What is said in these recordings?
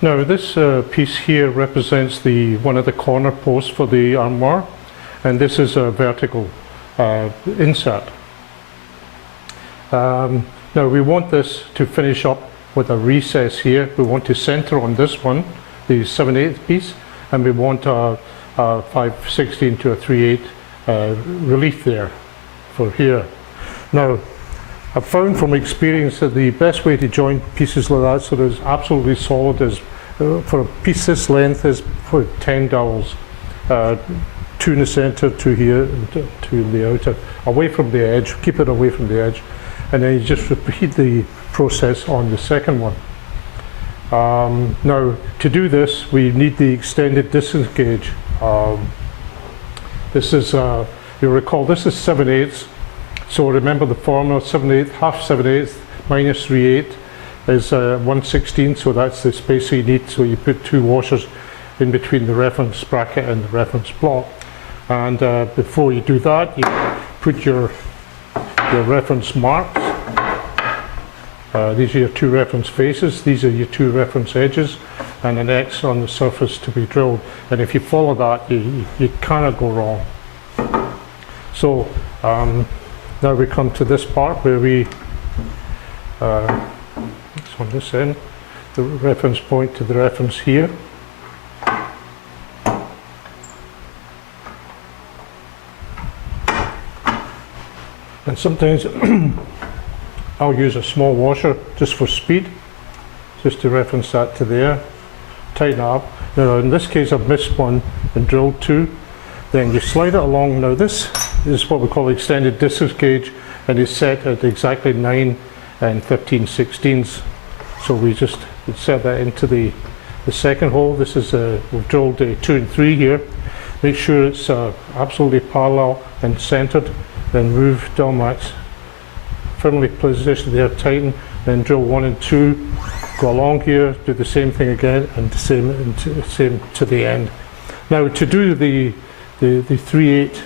Now this piece here represents one of the corner posts for the armoire, and this is a vertical insert. Now we want this to finish up with a recess here. We want to center on this one, the 7/8 piece, and we want a 5/16 to a 3/8 relief there for here. Now I've found from experience that the best way to join pieces like that so that it's absolutely solid is for a piece this length is for 10 dowels. 2 in the center, 2 here, and 2 in the outer, away from the edge, keep it away from the edge, and then you just repeat the process on the second one. Now to do this we need the extended distance gauge. This is, you'll recall, this is 7/8. So remember the formula: 7/8, half 7/8 minus 3/8 is 1/16, so that's the space you need. So you put 2 washers in between the reference bracket and the reference block. And before you do that, you put your reference marks. These are your 2 reference faces, these are your 2 reference edges, and an X on the surface to be drilled. And if you follow that, you cannot go wrong. So now we come to this part where we, it's on this end, the reference point to the reference here. And sometimes I'll use a small washer just for speed, just to reference that to there, tighten it up. Now in this case I've missed one and drilled 2. Then you slide it along. Now this is what we call extended distance gauge, and it's set at exactly 9 and 15/16. So we just set that into the second hole. This is we've drilled 2 and 3 here. Make sure it's absolutely parallel and centered. Then move Dowelmax, firmly position there, tighten, then drill 1 and 2, go along here, do the same thing again, and the same to the end. Now to do the 3/8,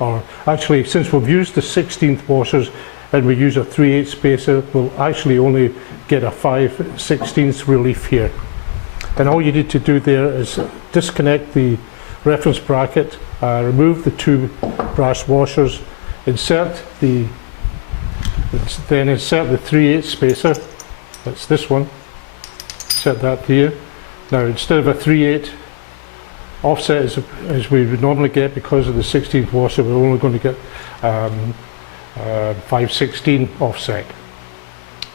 or actually since we've used the 16th washers and we use a 3/8 spacer, we'll actually only get a 5/16 relief here. And all you need to do there is disconnect the reference bracket, remove the 2 brass washers, insert the 3/8 spacer. That's this one. Set that here. Now instead of a 3/8 offset as we would normally get, because of the 16th washer, we're only going to get 5/16 offset.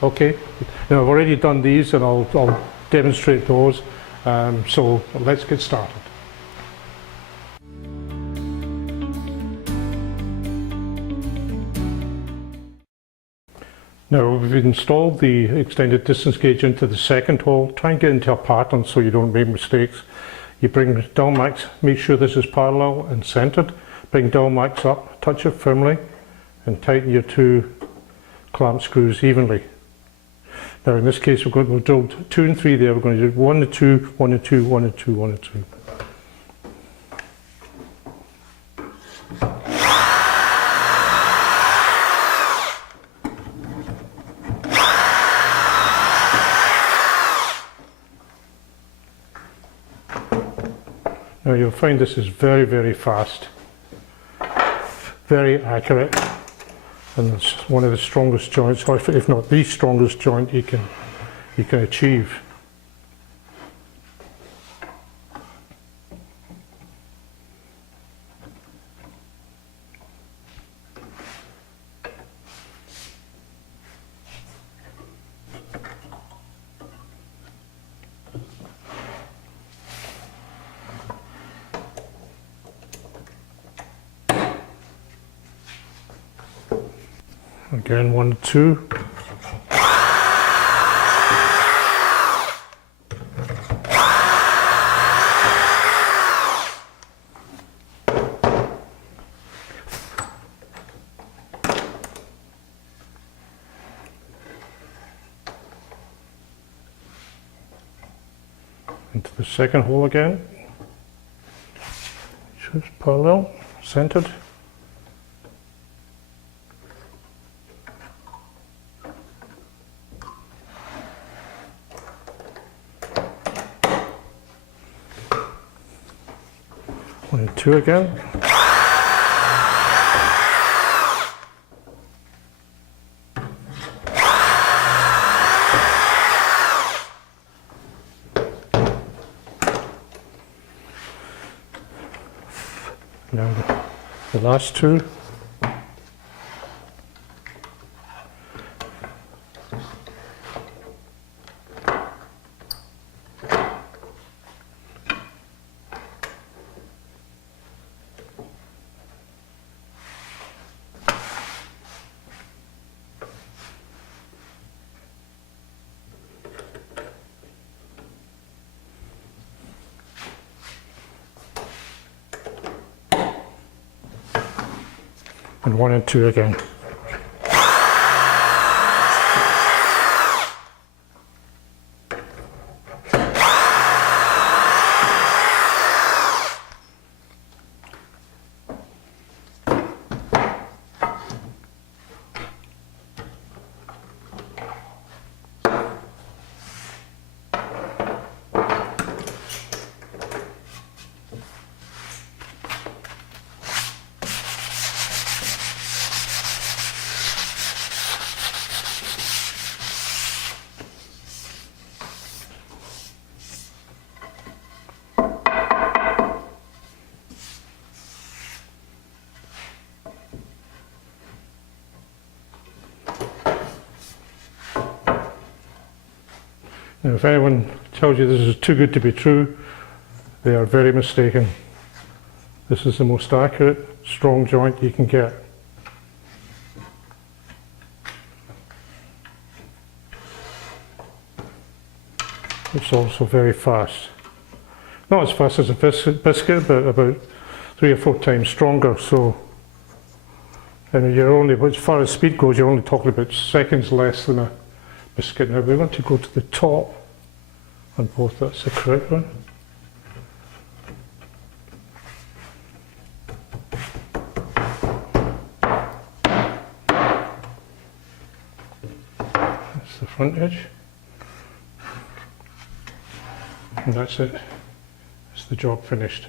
Okay. Now I've already done these, and I'll demonstrate those. So let's get started. Now we've installed the extended distance gauge into the second hole. Try and get into a pattern so you don't make mistakes. You bring Dowelmax, make sure this is parallel and centered. Bring Dowelmax up, touch it firmly, and tighten your 2 clamp screws evenly. Now in this case we'll drill 2 and 3 there. We're going to do 1 and 2, 1 and 2, 1 and 2, 1 and 2. Now you'll find this is very, very fast, very accurate, and it's one of the strongest joints, or if not the strongest joint you can achieve. Again, 1 and 2. Into the second hole again. Just parallel, centered. 1 and 2 again. Now the last two. And 1 and 2 again. Now, if anyone tells you this is too good to be true, they are very mistaken. This is the most accurate, strong joint you can get. It's also very fast. Not as fast as a biscuit, but about 3 or 4 times stronger. So, and you're only, as far as speed goes, you're only talking about seconds less than a biscuit. Now we want to go to the top on both, that's the correct one. That's the front edge. And that's it. That's the job finished.